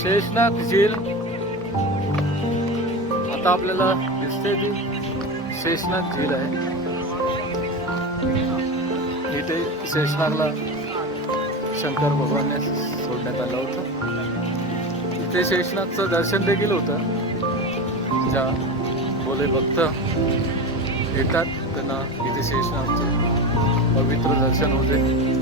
शेषनाग झील आता आपल्याला दिसते ती शेषनाग झील आहे. इथे शेषनागला शंकर भगवानने सोडण्यात आलं होतं. इथे शेषनागचं दर्शन देखील होतं. ज्या भोले भक्त येतात त्यांना इथे शेषनागचं पवित्र दर्शन होते.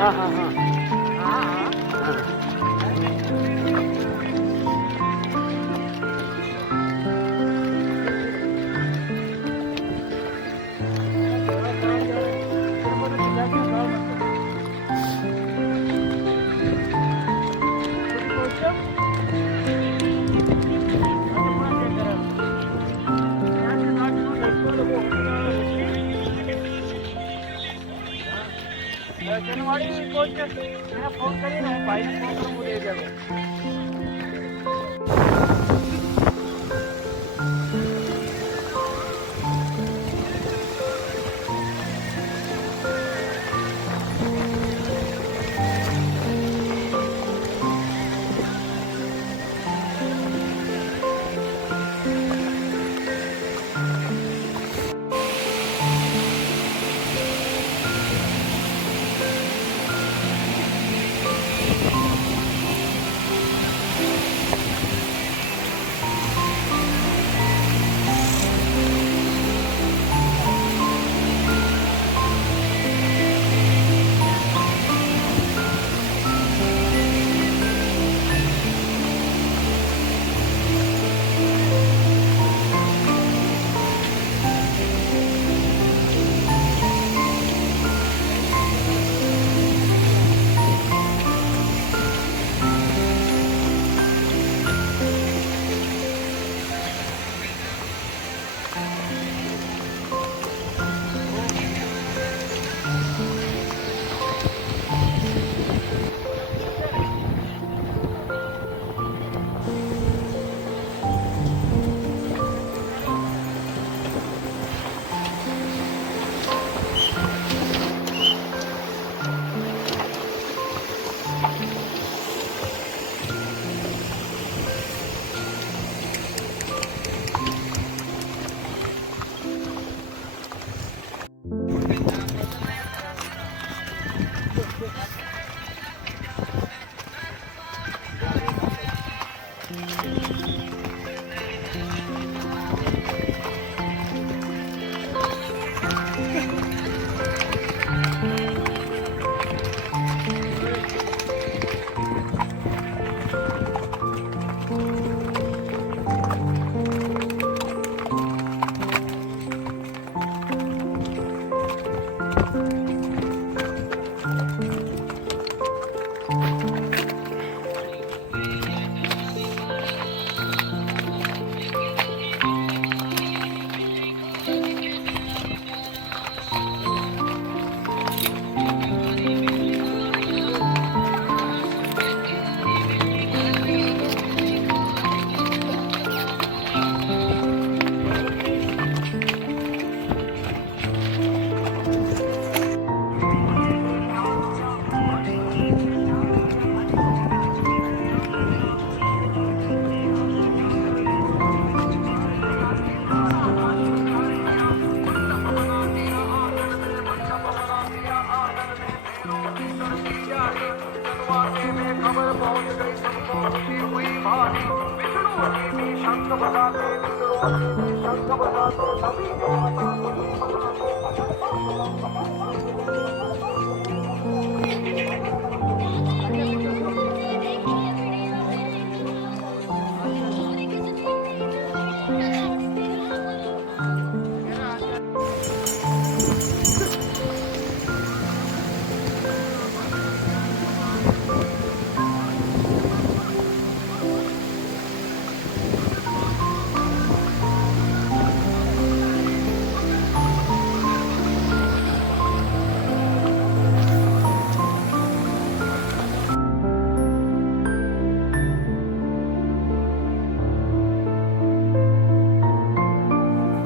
हाँ हाँ हाँ जनवाड़ी कोच मैंने फोन करी ना भाई ने फोन करूँ मुझे जगह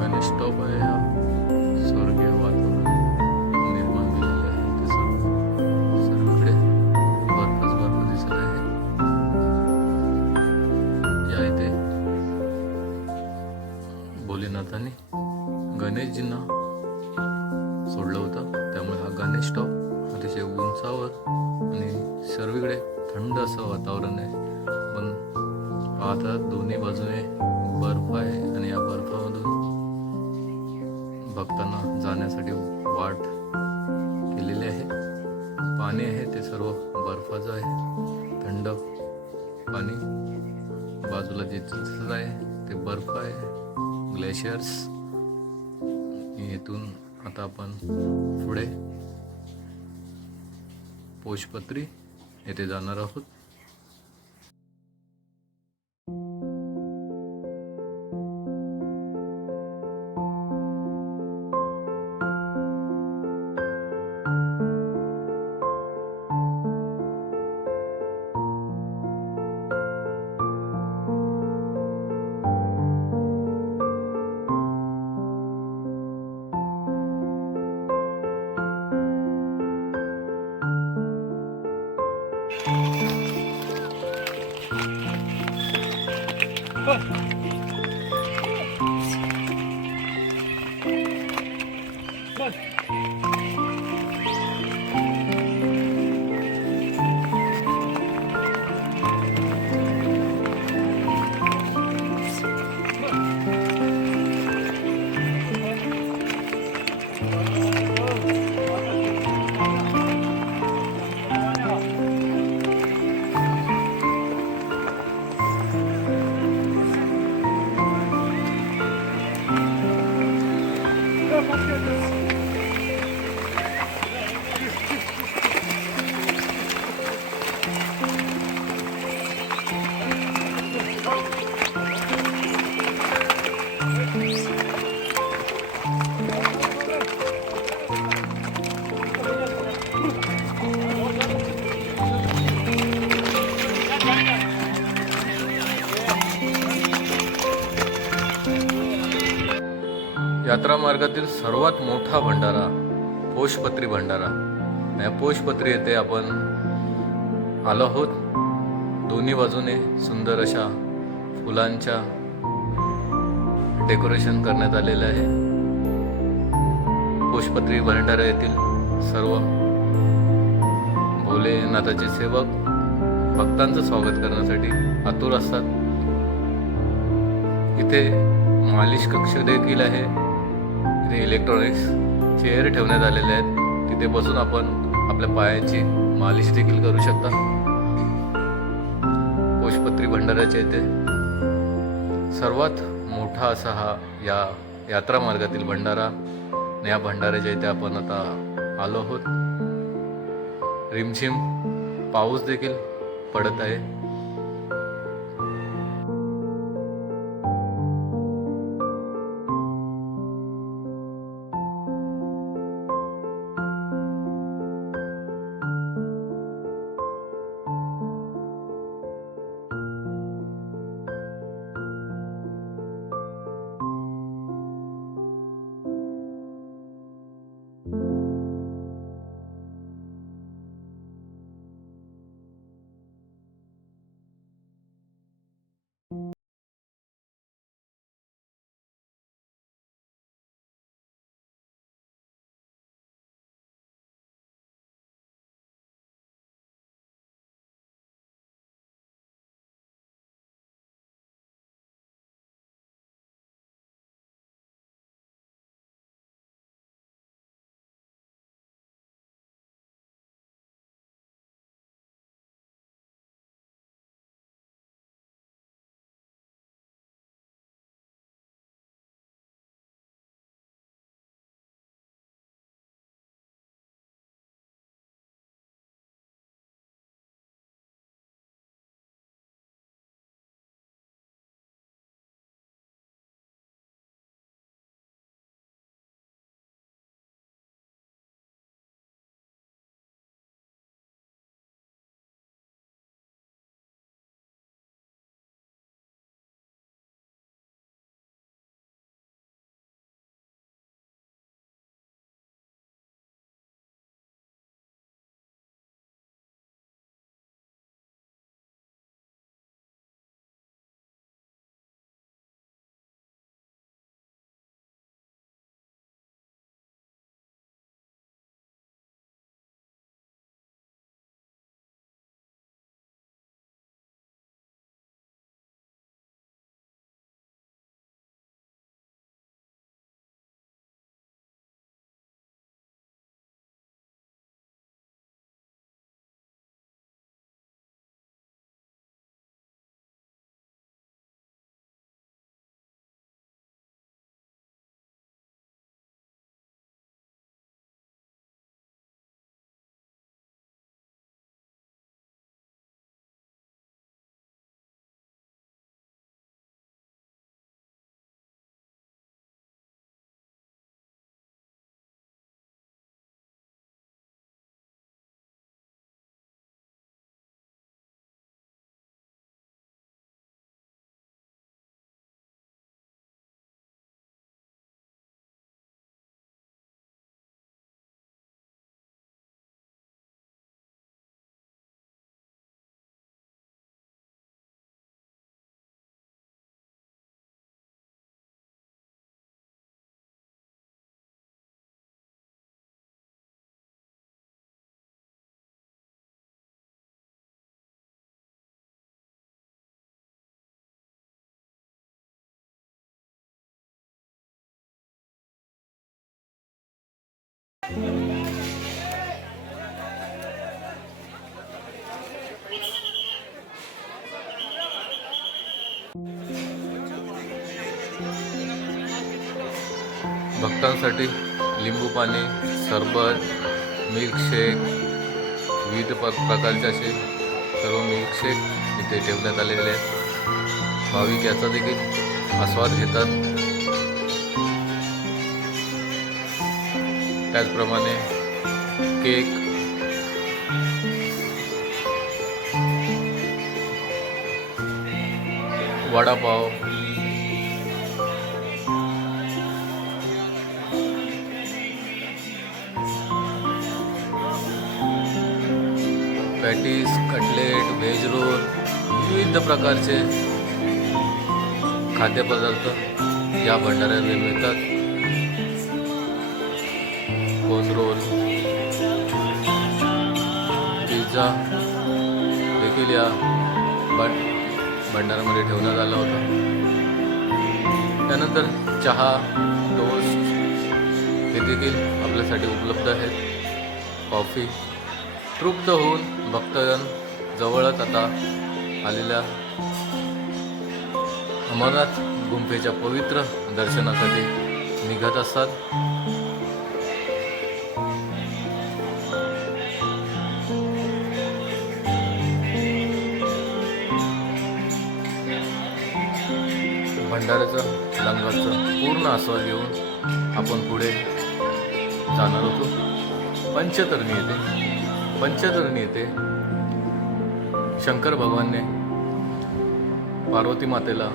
गणेश टॉप आहे हा स्वर्गीय वातावरण निर्माण केलेले आहे ते सर्वकडे बर्फच बर्फ दिसत आहे. या इथे भोलेनाथांनी गणेशजींना सोडलं होतं, त्यामुळे हा गणेश टॉप अतिशय उंचावर आणि सर्वीकडे थंड असं वातावरण आहे. पण पाहता दोन्ही बाजूने बर्फ आहे आणि या बर्फामधून भक्तांना जाण्यासाठी वाट केलेली आहे. पाणी आहे ते सर्व बर्फाचं आहे, थंड पाणी. बाजूला जे दिसत आहे ते बर्फ आहे, ग्लेशियर्स. येथून आता आपण पुढे पोषपत्री येथे जाणार आहोत. यात्रा मार्गातील सर्वात मोठा भंडारा पोषपत्री भंडारा. या पोषपत्री येथे आपण आलो आहोत. दोन्ही बाजूने सुंदर अशा फुलांच्या डेकोरेशन करण्यात आलेलं आहे. पोषपत्री भंडारा येथील सर्व भोलेनाथाचे सेवक भक्तांचं स्वागत करण्यासाठी आतुर असतात. इथे मालिश कक्ष देखील आहे. इथे इलेक्ट्रॉनिक्स चेअर ठेवण्यात आलेले आहेत. तिथे बसून आपण आपल्या पायाची मालिश देखील करू शकता. पोषपत्री भंडाऱ्याच्या इथे सर्वात मोठा असा हा या यात्रा मार्गातील भंडारा. या भंडाऱ्याच्या इथे आपण आता आलो आहोत. रिमझिम पाऊस देखील पडत आहे. भक्तांसाठी लिंबू पाणी, सरबत, मिल्कशेक, विविध प्रकारचे असे सर्व मिल्कशेक इथे ठेवण्यात आलेले आहेत. भाविक याचा देखील आस्वाद घेतात. त्याचप्रमाणे cake, vada pav, patties, cutlet, veg roll, विविध प्रकारचे खाद्यपदार्थ या भंडाऱ्यामध्ये मिळतात. कोन रोल, पिझ्झा देखील या भंडाऱ्यामध्ये ठेवण्यात आला होता. त्यानंतर चहा, टोस्ट हे देखील आपल्यासाठी उपलब्ध आहेत. कॉफी. तृप्त होऊन भक्तजन जवळच आता आलेल्या अमरनाथ गुंफेच्या पवित्र दर्शनासाठी निघत असतात. भंडाऱ्याचं लंगाचं पूर्ण आस्वाद घेऊन आपण पुढे जाणार होतो. पंचतरणी येते शंकर भगवानने पार्वती मातेला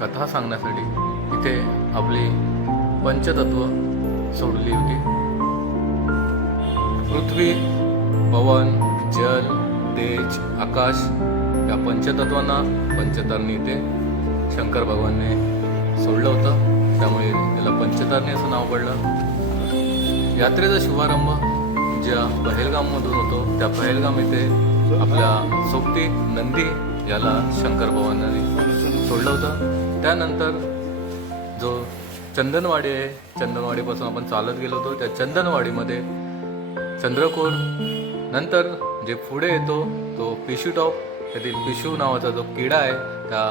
कथा सांगण्यासाठी इथे आपली पंचतत्व सोडली होती. पृथ्वी, पवन, जल, तेज, आकाश या पंचतत्वांना पंचतरणी इथे शंकर भगवानने सोडलं होतं. त्यामुळे त्याला पंचतरणी असं नाव पडलं. यात्रेचा शुभारंभ ज्या पहेलगाममधून होतो त्या पहेलगाम येथे आपल्या सोबती नंदी याला शंकर भगवानाने सोडलं होतं. त्यानंतर जो चंदनवाडी आहे, चंदनवाडीपासून आपण चालत गेलो होतो. त्या चंदनवाडीमध्ये चंद्रकोर, नंतर जे पुढे येतो तो पिशू टॉप, त्यातील पिशू नावाचा जो किडा आहे त्या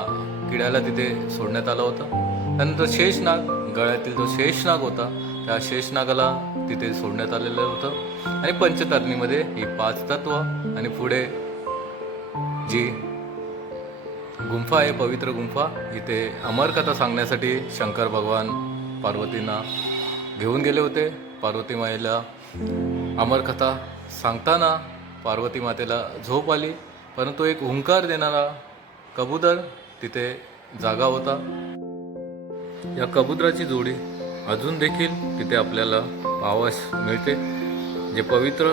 किड्याला तिथे सोडण्यात आलं होतं. त्यानंतर शेषनाग, गळ्यातील जो शेषनाग होता त्या शेषनागाला तिथे सोडण्यात आलेलं होतं. आणि पंचतरणीमध्ये ही 5 तत्व आणि पुढे जी गुंफा आहे, पवित्र गुंफा, इथे अमरकथा सांगण्यासाठी शंकर भगवान पार्वतींना घेऊन गेले होते. पार्वती मातेला अमरकथा सांगताना पार्वती मातेला झोप आली, परंतु एक हुंकार देणारा कबूतर तिथे जागा होता. या कबुतराची जोडी अजून देखील तिथे आपल्याला पाहावयास मिळते. जे पवित्र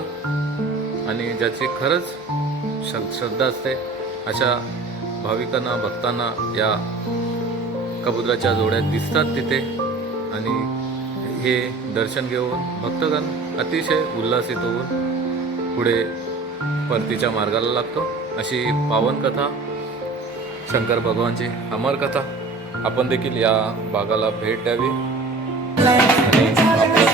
आणि ज्याची खरंच श्रद्धा असते अशा भाविकांना, भक्तांना या कबुतराच्या जोड्या दिसतात तिथे. आणि हे दर्शन घेऊन भक्तगण अतिशय उल्हासित होऊन पुढे परतीच्या मार्गाला लागतो. अशी पावन कथा, शंकर भगवानची अमर कथा. आपण देखील या भागाला भेट द्यावी आणि आपलं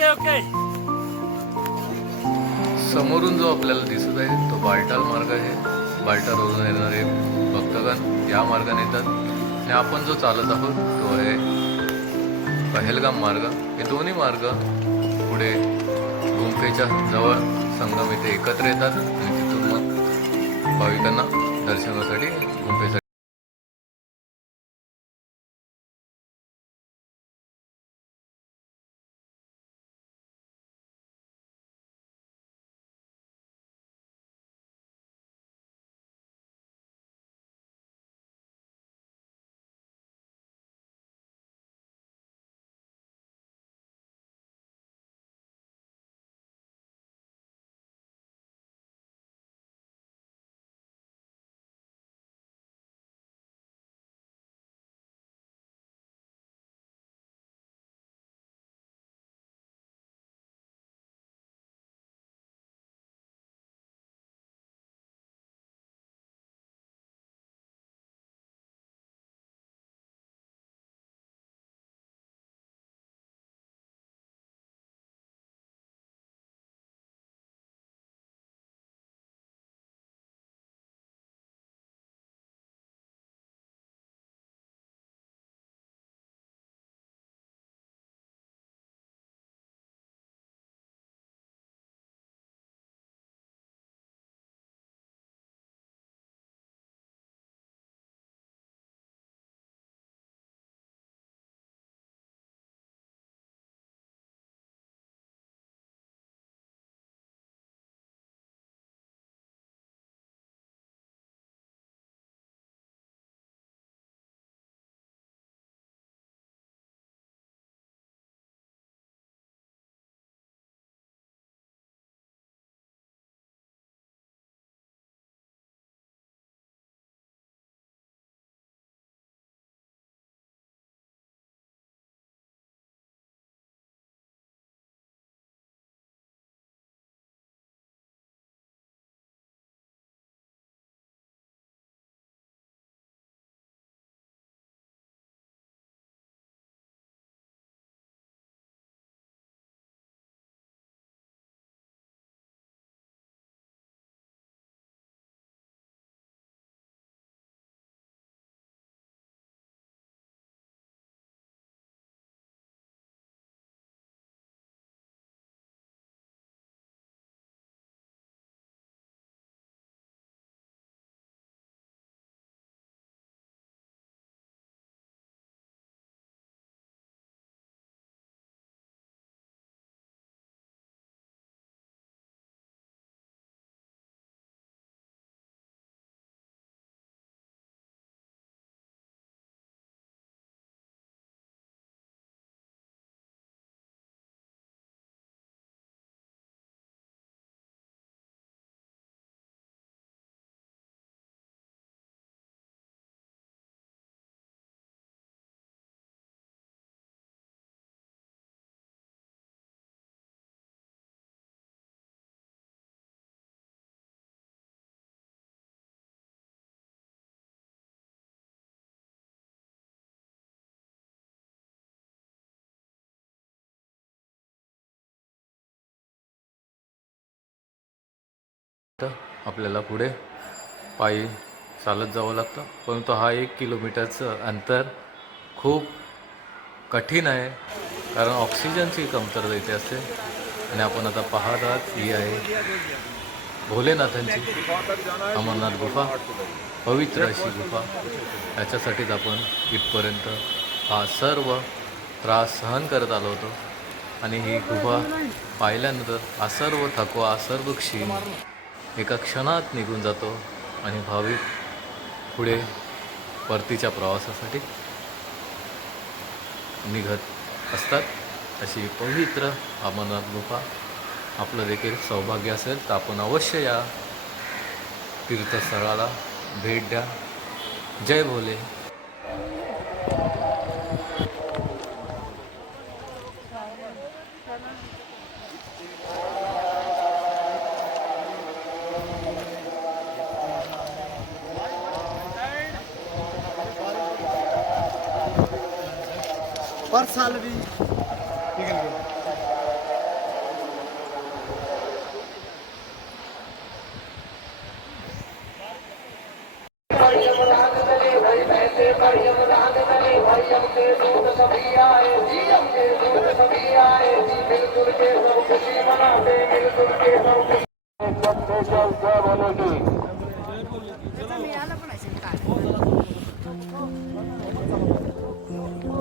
ओके ओके. समोरून जो आपल्याला दिसत आहे तो बालटाल मार्ग आहे. बालटालवरून येणारे भक्तगण या मार्गाने येतात आणि आपण जो चालत आहोत तो आहे पहलगाम मार्ग. हे दोन्ही मार्ग पुढे गुंफेच्या जवळ संगम येथे एकत्र येतात आणि तिथून मग भाविकांना दर्शनासाठी गुंफेसाठी तर आपल्याला पुढे पायी चालत जावं लागतं. परंतु हा 1 किलोमीटरचं अंतर खूप कठीण आहे कारण ऑक्सिजनची कमतरता इथे असते. आणि आपण आता पाहत आहात ही आहे भोलेनाथांची अमरनाथ गुफा, पवित्र अशी गुफा. याच्यासाठीच आपण इथपर्यंत हा सर्व त्रास सहन करत आलो होतो. आणि ही गुफा पाहिल्यानंतर हा सर्व थकवा, हा सर्व क्षीण एका क्षणात निघून जातो आणि भाविक पुढे परतीच्या प्रवासासाठी निघत असतात. अशी पवित्र अमरनाथ गुफा. आपलं देखील सौभाग्य असेल तर आपण अवश्य या तीर्थस्थळाला भेट द्या. जय भोले. पर साल भी निकल गया।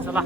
चला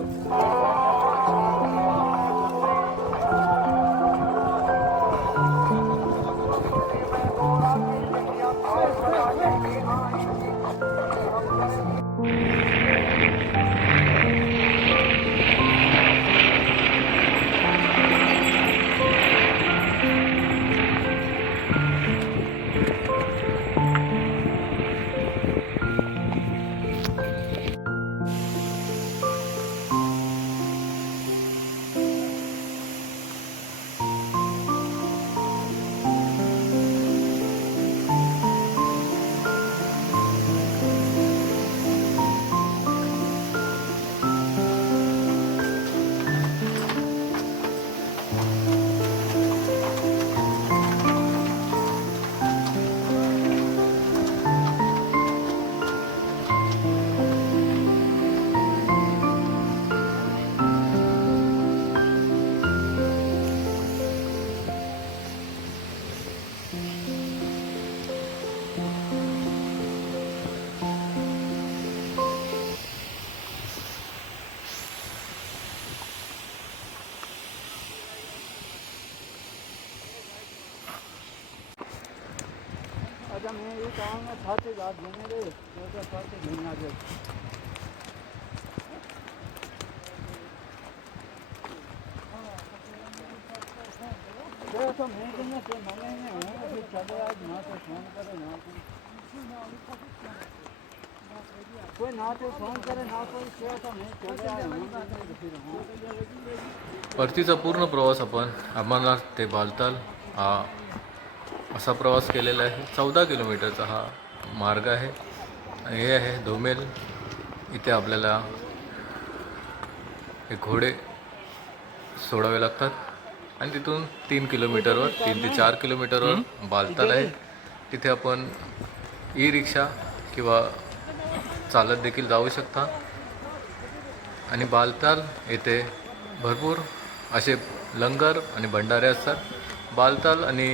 अच्छा मैं ये कहूँगा छाते जात लेने दे तो छाते लेने आ जाए तो मैं कहना कि मने में हूँ फिर चले आज ना तो फोन करे ना कोई ना तो फोन करे ना कोई किया तो मैं चले आया हूँ फिर हूँ परतीचा पूर्ण प्रवास आपण अमरनाथ ते बालताल हा असा प्रवास केलेला आहे. 14 किलोमीटरचा हा मार्ग आहे. हे आहे धोमेल. इथे आपल्याला हे घोडे सोडावे लागतात आणि तिथून 3 किलोमीटरवर 3 ते 4 किलोमीटरवर बालताल आहे. तिथे आपण ई रिक्षा किंवा चालत देखील जाऊ शकता. आणि बालताल येथे भरपूर असे लंगर आणि भंडारे असतात. बालताल आणि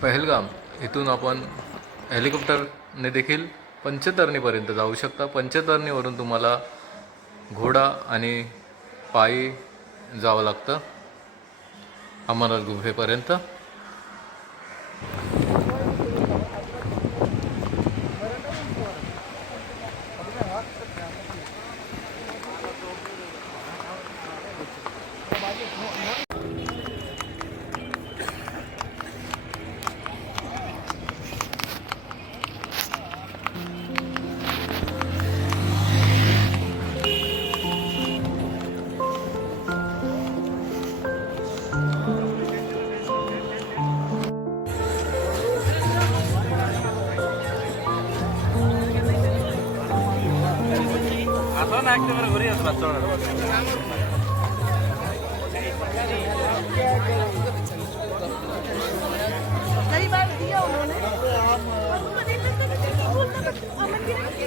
पहलगाम इथून आपण हेलिकॉप्टरने देखील पंचतरणीपर्यंत जाऊ शकता. पंचतरणीवरून तुम्हाला घोडा आणि पायी जावं लागतं अमरनाथ गुंफेपर्यंत. आता ना ऍक्टिव्ह घरी असला कई बार दिया उन्होंने और उनको देखकर तो मुझे बोलना पड़ता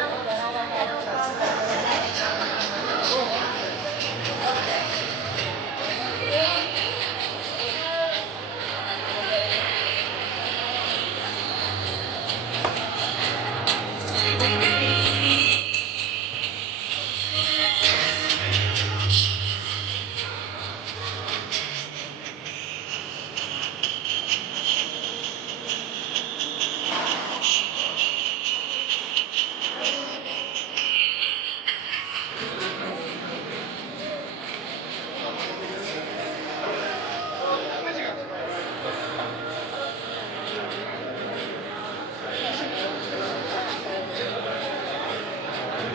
अमन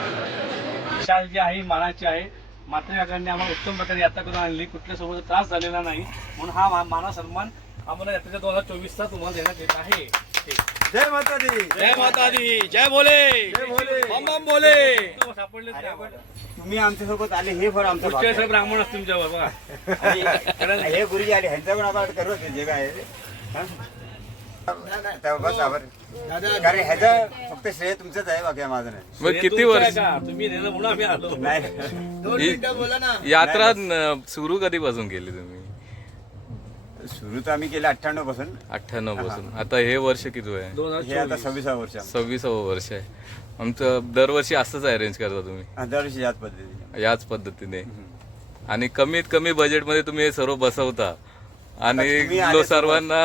विशाल जी आहे मानाची आहे. मात्र याकडे आम्हाला उत्तम प्रकारे यात्रा करून आणली, कुठल्या सोबत त्रास झालेला नाही, म्हणून हा माना सन्मान आम्हाला यात्रेच्या 2024चा तुम्हाला देण्यात येत आहे. जय माता दी. जय माता दी, जय भोले, जय भोले. बम बम भोले. सापडले तुम्ही आमच्या सोबत आले हे फार आमचं भाग्य आहे. ब्राह्मण असतील तुमच्यावर बघा. आणि हे गुरुजी आले ह्यांचा पण आभार करू जे काय आहे. तेव्हा बस आभार. कारण ह्याचं फक्त श्रेय तुमचंच आहे, बाकी माझं नाही. मग किती वर्ष तुम्ही नेलं म्हणून आम्ही आलो. नाही यात्रा सुरू कधीपासून केली तुम्ही? सुरू तर आम्ही केलं 98 पासून. 98 पासून. आता हे वर्ष किती आहे? 2024. हे आता 26 वर्ष आमचं. 26वं वर्ष आहे. आमचं दरवर्षी असंच अरेंज करता तुम्ही, दरवर्षी याच पद्धतीने. याच पद्धतीने. आणि कमीत कमी बजेटमध्ये तुम्ही हे सर्व बसवता आणि तुम्ही आले सर्वांना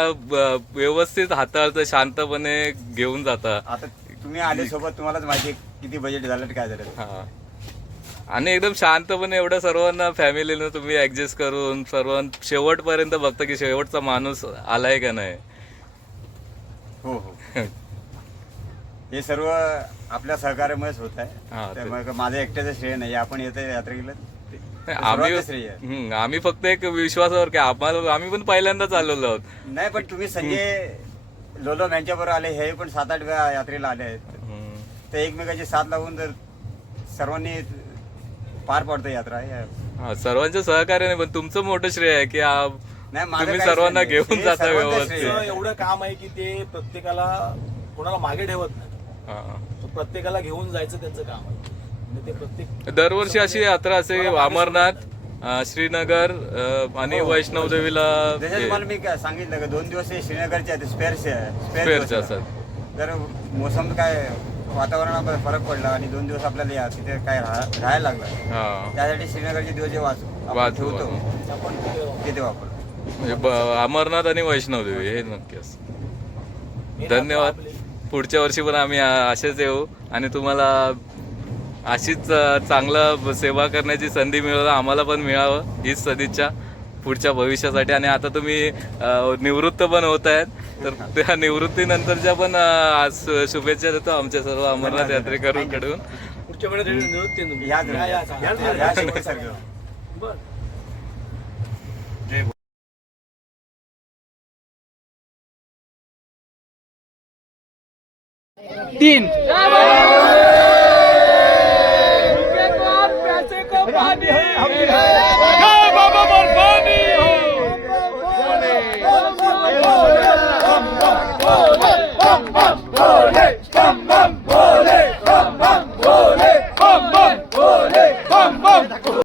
व्यवस्थित हाताळता, शांतपणे घेऊन जाता. आता तुम्ही आले सोबत, तुम्हालाच माहिती आहे किती बजेट झालं काय झालं. हा. आणि एकदम शांतपणे एवढ्या सर्वांना फॅमिलीनं तुम्ही ऍडजस्ट करून सर्वांना शेवटपर्यंत बघता की शेवटचा माणूस आलाय का नाही. हो हो हे सर्व आपल्या सहकार्यामुळेच होत हा, आहे. ते- त्यामुळे माझं एकट्याचं श्रेय नाही. आपण येतो यात्रेला आम्ही श्रेय आहे. आम्ही फक्त एक विश्वासावर की आम्हाला, आम्ही पण पहिल्यांदाच आलेलो आहोत. नाही पण तुम्ही संजय लोलम यांच्याबरोबर आले, हे पण 7-8 वेळा यात्रेला आले आहेत. हम्म. ते एकमेकाची साथ लावून जर सर्वांनी पार पडतं यात्रा. हा, सर्वांच्या सहकार्याने. पण तुमचं मोठं श्रेय आहे की नाही माझं तुम्ही काहीच सर्वांना नाही. घेऊन हे जाता सर्वांचं व्यवस्थित. श्रेय आहे. एवढं काम आहे की ते प्रत्येकाला कोणाला मागे ठेवत नाही. हा. तो प्रत्येकाला घेऊन जायचं त्यांचं काम आहे. म्हणजे ते प्रत्येक दरवर्षी अशी यात्रा असे अमरनाथ, श्रीनगर आणि वैष्णव देवीला जसं तुम्हाला मी काय सांगितलं का 2 दिवस हे श्रीनगरचे आहेत, स्पेअरचे स्पेअरचे असतात. जर मोसम काय वातावरणामध्ये फरक पडला आणि 2 दिवस आपल्याला तिथे काय राहायला लागलं, हा. त्यासाठी श्रीनगरचे दिवस जे आपण वाचू. ठेवतो आपण तिथे वापरतो. म्हणजे अमरनाथ आणि वैष्णव देवी हे नक्की असं. धन्यवाद. पुढच्या वर्षी पण आम्ही असेच येऊ आणि तुम्हाला अशीच चांगलं सेवा करण्याची संधी मिळावं, आम्हाला पण मिळावं हीच सदिच्छा पुढच्या भविष्यासाठी. आणि आता तुम्ही निवृत्त पण होत आहेत, तर त्या निवृत्तीनंतरच्या पण शुभेच्छा देतो आमच्या सर्व अमरनाथ यात्रेकरूंकडून. पुढच्या वेळेस निवृत्ती आहे तुमची. या शिवाय बरं. तीन